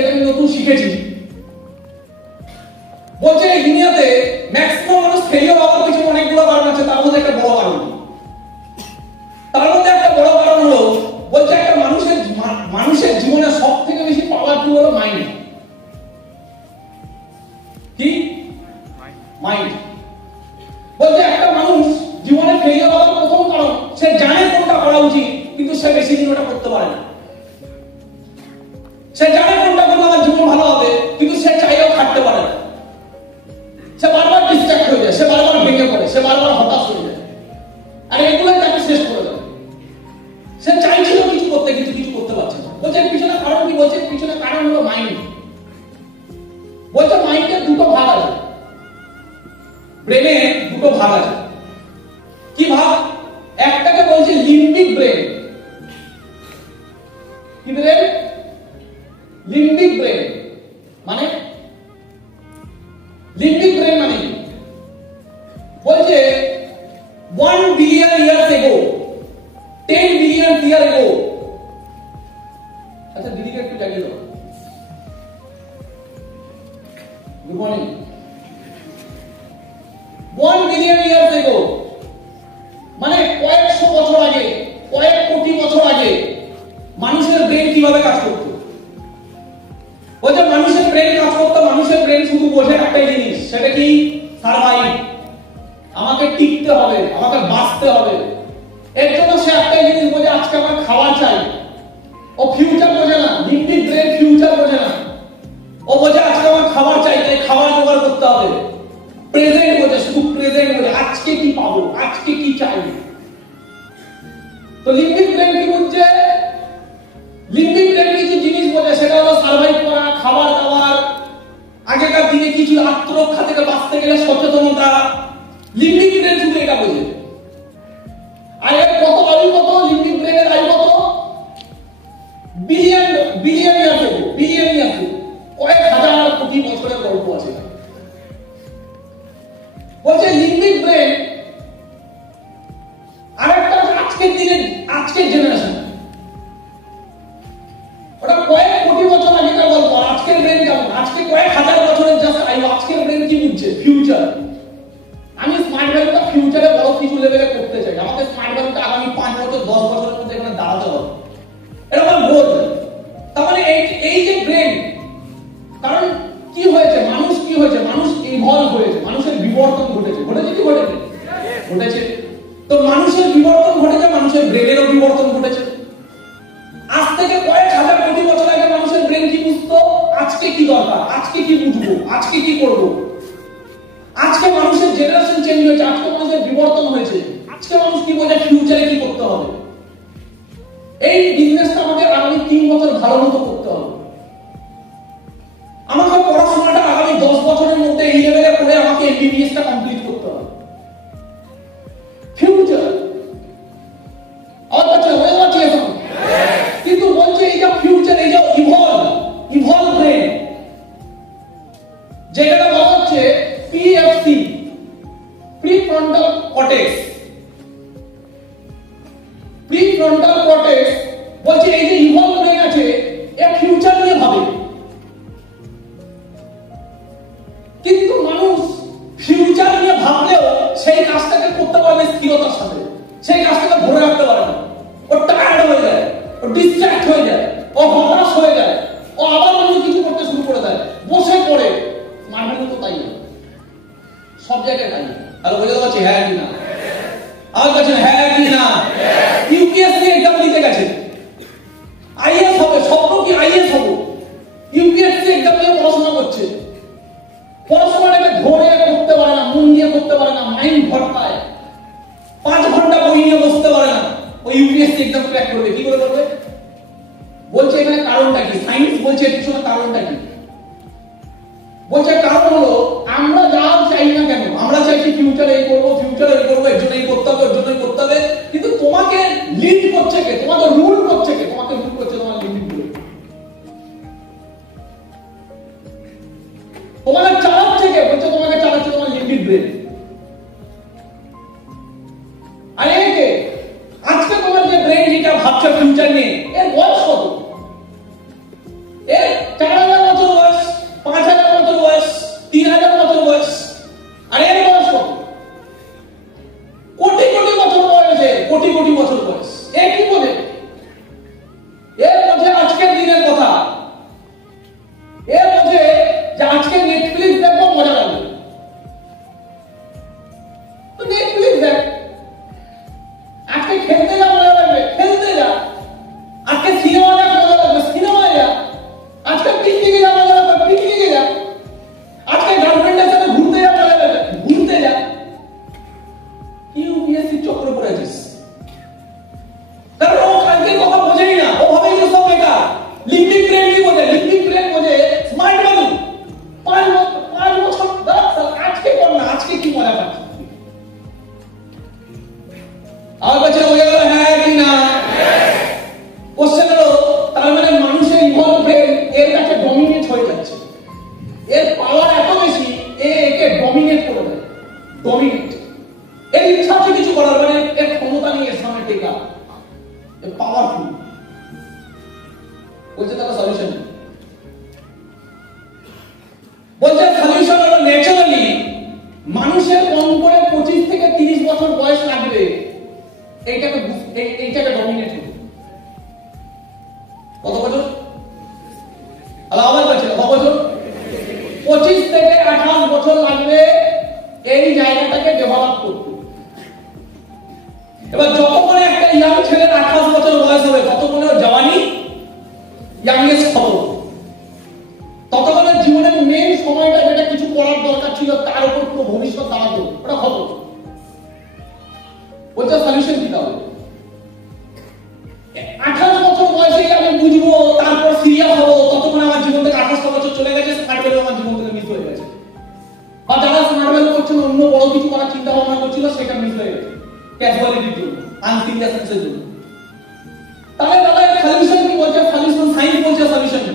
যেটা আমি নতুন শিখেছি, বলছে এই দুনিয়াতে ম্যাক্সিমাম মানুষ ফেলিওর হওয়ার পিছনে অনেকগুলো কারণ আছে, তার মধ্যে একটা বড় কারণ, তার মধ্যে একটা বড় কারণ হলো, বলছে একটা মানুষের জীবনে সব থেকে বেশি পাওয়ারফুল হলো মাইন্ড। কি? মাইন্ড। বলছে একটা মানুষ জীবনে ফেলিওর হওয়ার প্রথম কারণ, সে জানে কোনটা করা উচিত কিন্তু সে বেশি দিন ওটা করতে পারে না। সে জানে কোনটা করলে আমার জীবন ভালো হবে কিন্তু সে চাইলেও খাটতে পারে না। সে বারবার ডিস্ট্রাক্ট হয়ে যায়, সে বারবার ভেঙে পড়ে, সে বারবার হতাশ হয়ে যায়, আর এগুলোই তাকে শেষ করে দেয়। সে চাইছিল কিছু করতে কিন্তু কিছু করতে পারছে না। বলছে পিছনে কারণ কি? বলছে পিছনে কারণ হলো মাইন্ড। বলছে মাইন্ডের দুটো ভাগ আছে, ব্রেনে দুটো ভাগ আছে। কি ভাগ? একটাকে বলছে লিম্বিক ব্রেন। কি ব্রেন? লিম্বিক ব্রেন। মানে লিম্বিক ব্রেন মানে কি? বলছে 1 billion years ago, 10 billion years ago, আচ্ছা দিদিকে একটু জাগিয়ে দাও। Good morning. 1 billion years ago মানে কয়েকশো বছর আগে, কয়েক কোটি বছর আগে মানুষের ব্রেন কিভাবে কাজ করত? বলছে মানুষের ব্রেন কাজ করতো, মানুষের ব্রেন শুধু বোঝে একটাই জিনিস, সেটা কি? সারভাইভ। আমাকে টিকতে হবে, আমাকে বাঁচতে হবে। এর জন্য সে একটাই জিনিস বোঝে, আজকে আমার খাওয়া চাই। ও ফিউচার বোঝে না, লিম্বিক ব্রেন ফিউচার বোঝে না। ও বোঝে আজকে আমার খাবার চাই, তাই খাবার জোগাড় করতে হবে। প্রেজেন্ট বোঝে, শুধু প্রেজেন্ট বোঝে, আজকে কি পাবো, আজকে কি চাই। তো লিম্বিক ব্রেন কি বুঝছে? লিম্বিক ব্রেন কিছু জিনিস বোঝে, সেটা হলো সার্ভাইভ করা, খাবার দাবার, আগেকার দিনে কিছু আত্মরক্ষা থেকে বাঁচতে গেলে সচেতনতা। লিম্বিক ব্রেন শুধু এটা বোঝে। আর এর কত আয়ু, কত লিম্বিক ব্রেনের আয়ু কত? বিলিয়ন বিলিয়ন ইয়ার্স আগে, বিলিয়ন ইয়ার্স আগে, কয়েক হাজার কোটি বছরের গল্প আছে। বলছে লিম্বিক ব্রেন আরেকটা আজকের দিনে, আজকের জেনারেশন, ওটা কয়েক কোটি বছর আগেকার গল্প। আজকের ব্রেন কেমন? আজকে কয়েক হাজার বছরের জাস্ট আয়ু। আজকের ব্রেন কি বুঝছে? ফিউচার। আমি স্মার্ট ভ্যালুটা ফিউচারে বড় কিছু লেভেলে করতে চাই। আমাকে স্মার্ট ভ্যালুটা আগামী 5 বছর 10 বছরের মধ্যে এখানে দাঁড়াতে হবে, এটা আমার গোল। তার মানে এই যে ব্রেন, কারণ কি হয়েছে, মানুষ কি হয়েছে, মানুষ ইভলভ হয়েছে, মানুষের বিবর্তন ঘটেছে। ঘটেছে কি ঘটেছে? ঘটেছে। তো মানুষের বিবর্তন ঘটেছে, মানুষের ব্রেনেরও বিবর্তন ঘটেছে। আজ থেকে কয়েক হাজার কোটি বছর আগে মানুষের ব্রেন কি বুঝতো? আজকে কি দরকার, আজকে কি বুঝবো, আজকে কি করবো। আজকে মানুষের জেনারেশন চেঞ্জ হয়েছে, আজকে মানুষের বিবর্তন হয়েছে। আজকে মানুষ কি বোঝে? ফিউচারে কি করতে হবে। এই বিজনেসটা আমাকে আগামী 3 বছর ভালো মতো করতে হবে। আমাকে পড়াশোনাটা আগামী 10 বছরের মধ্যে এই লেভেলে করে আমাকে এমবিবিএসটা কমপ্লিট করতে হবে। ফিউচার আমার কাছে হয়ে যাচ্ছে এখন, কিন্তু বলছে এই যে ফিউচার, এই যে ইভলভ ব্রেন, যেটা বলা হচ্ছে PFC, prefrontal cortex. Prefrontal cortex বলছে এই যে ইভলভ ব্রেন আছে, এ ফিউচার নিয়ে ভাবে। কিন্তু মানুষ ফিউচার নিয়ে ভাবলেও সেই কাজটাকে করতে পারবে স্থিরতার সাথে, সেই কাজটাকে ধরে রাখতে পারে না। ও টায়ার্ড হয়ে যায়, ও ডিস্ট্রাক্ট হয়ে যায়, ও হতাশ হয়ে যায়, ও আবার অন্য কিছু করতে শুরু করে দেয়, বসে পড়ে। মানুষ তো তাই সব জায়গায় তাই। আর বুঝতে পারছি হ্যাঁ কি না? আমার কাছে হ্যাঁ কি না? ইউপিএসসি এক্সাম দিতে গেছে, আইএস হবে, স্বপ্ন কি আইএস হবে। ইউপিএসসি এক্সাম নিয়ে পড়াশোনা করছে, পড়াশোনাটাকে ধরে করতে পারে না, মন দিয়ে করতে পারে না, মাইন্ড ভটকায়। 5 ঘন্টা বই নিয়ে বসতে পারে না। ওই ইউপিএসসি এক্সাম ক্র্যাক করবে, কি করে করবে? বলছে এখানে কারণটা কি? সায়েন্স বলছে এর পিছনে কারণটা কি? বলছে কারণ হলো আমরা যা চাই না কেন, আমরা চাইছি ফিউচারে এই করবো, ফিউচারে এই করবো, এর জন্য এই করতে হবে, এর জন্যই করতে হবে। কিন্তু তোমাকে লিড করছে কে? তোমাকে রুল করছে কে? তোমাকে রুল করছে তোমার লিমিট গুলো। তোমাকে চালাচ্ছে কে? বলছে তোমাকে চালাচ্ছে তোমার লিমিট ব্রেন। আর একে আজকে তোমার যে ব্রেন যেটা ভাবছে ফিউচার নিয়ে, এর বয়স কত? এর 4000 বলছে তাহলে সলিউশন, বলছে সলিউশন হলো ন্যাচারালি মানুষের কম করে 25 থেকে 30 বছর বয়স লাগবে এইটাকে ডমিনেট করতে। কত বছর? আবার বলছে কত বছর? 25 থেকে 28 বছর লাগবে এই জায়গাটাকে ডেভেলপ করতে। এবার যতক্ষণে একটা ইয়াং ছেলের 28 বছর বয়স হবে ততক্ষণে জওয়ানি ইয়াংগেস্ট হবে, ততক্ষণে জীবনের মেইন সময়টা যেটা কিছু করার দরকার ছিল তার উপর পুরো ভবিষ্যৎ দাঁড়াতো, ওটা হবে। ওটা সলিউশন দিতে হবে। 28 বছর বয়সে আমি বুঝবো, তারপর সিরিয়াস হবো, ততক্ষণ আমার জীবন থেকে 28 বছর চলে গেছে, স্মার্ট ভ্যালু আমার জীবন থেকে মিস হয়ে গেছে। বা যারা স্মার্ট ভ্যালু করছিল, অন্য বড় কিছু করার চিন্তা ভাবনা করছিল, সেটা মিস হয়ে গেছে ক্যাজুয়ালিটির জন্য, আনসিরিয়াসনেসের জন্য। তাহলে দাদা সলিউশন কি বলছে? সলিউশন সায়েন্স বলছে সলিউশন কি?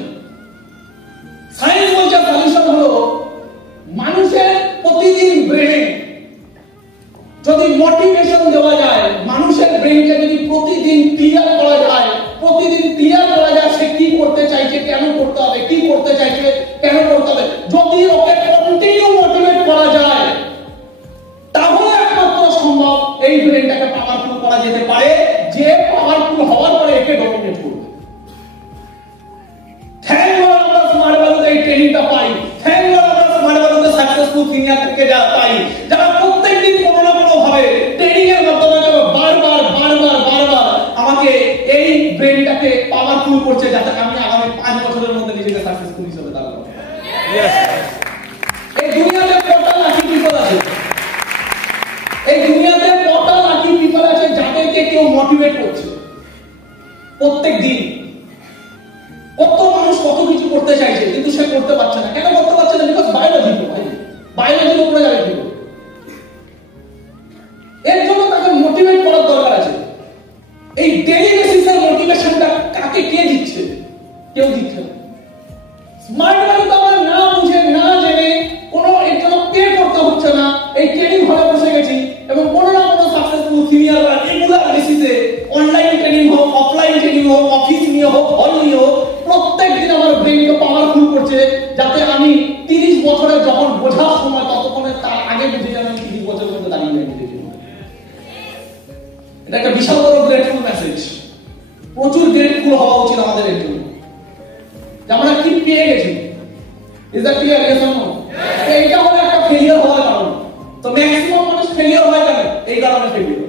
সায়েন্স বলছে সলিউশন হলো মানুষের প্রতিদিন ব্রেনে যদি মোটিভেশন দেওয়া যায়, মানুষের ব্রেনকে যদি প্রতিদিন ক্লিয়ার করা যায়, প্রতিদিন ক্লিয়ার করা যায় সে কি করতে চাইছে, কেন করতে হবে, কি করতে চাইছে, কেন করতে হবে, যদি ওকে কন্টিনিউ মোটিভেট করা যায় তাহলে একমাত্র সম্ভব এই ব্রেনটাকে পাওয়ারফুল করা যেতে পারে, যে পাওয়ারফুল হওয়ার পরে একে ডমিনেট করবে। থ্যাংক গড আমরা স্মার্ট ভ্যালুতে এই ট্রেনিংটা পাই, থ্যাংক গড আমরা স্মার্ট ভ্যালুতে সাকসেসফুল সিনিয়র থেকে যা পাই, যারা প্রত্যেকদিন কোনো না কোনো ভাবে ট্রেনিং এর মাধ্যমে বারবার আমাকে এই ব্রেনটাকে পাওয়ারফুল করছে, যাতে আমি আগামী 5 বছরের মধ্যে নিজেকে সাকসেসফুল হিসেবে দাঁড়াবো। এই দুনিয়াতে কত লাখি পিপল আছে, এই দুনিয়াতে কত লাখি পিপল আছে যাদেরকে কেউ মোটিভেট করছে প্রত্যেক দিন। কত মানুষ কত কিছু করতে চাইছে কিন্তু সে করতে পারছে না। কেন করতে পারছে না? বিকজ বায়োলজি তো ভাই, বায়োলজির উপরে যাবে কি? এর জন্য তাকে মোটিভেট করার দরকার আছে। এই ডেইলি বেসিসের মোটিভেশনটা কাকে কে দিচ্ছে? কেউ দিচ্ছে না। স্মার্ট ভ্যালু তো আমরা না বুঝে না জেনে কোনো এর জন্য পে করতে হচ্ছে না, এই ট্রেনিং হলে বসে গেছি এবং কোনো না কোনো সাকসেসফুল সিনিয়ররা রেগুলার বেসিসে অনলাইন ট্রেনিং হোক, অফলাইন ট্রেনিং হোক, অফিস নিয়ে হোক, হল নিয়ে হোক, প্রত্যেকদিন আমার ব্রেনকে পাওয়ারফুল করছে, যাতে আমি 30 বছরে যখন বোঝার সময় ততক্ষণে তার আগে বুঝে যাবে আমি 30 বছরের মধ্যে দাঁড়িয়ে যাই। এটা একটা বিশাল বড় গ্রেটফুল মেসেজ। প্রচুর গ্রেটফুল হওয়া উচিত আমাদের এর জন্য যে আমরা কি পেয়ে গেছি। Is that clear? Yes or no? এইটা হলো একটা ফেলিয়ার হওয়ার কারণ। তো ম্যাক্সিমাম মানুষ ফেলিয়ার হয় কেন? এই কারণে ফেলিয়ার।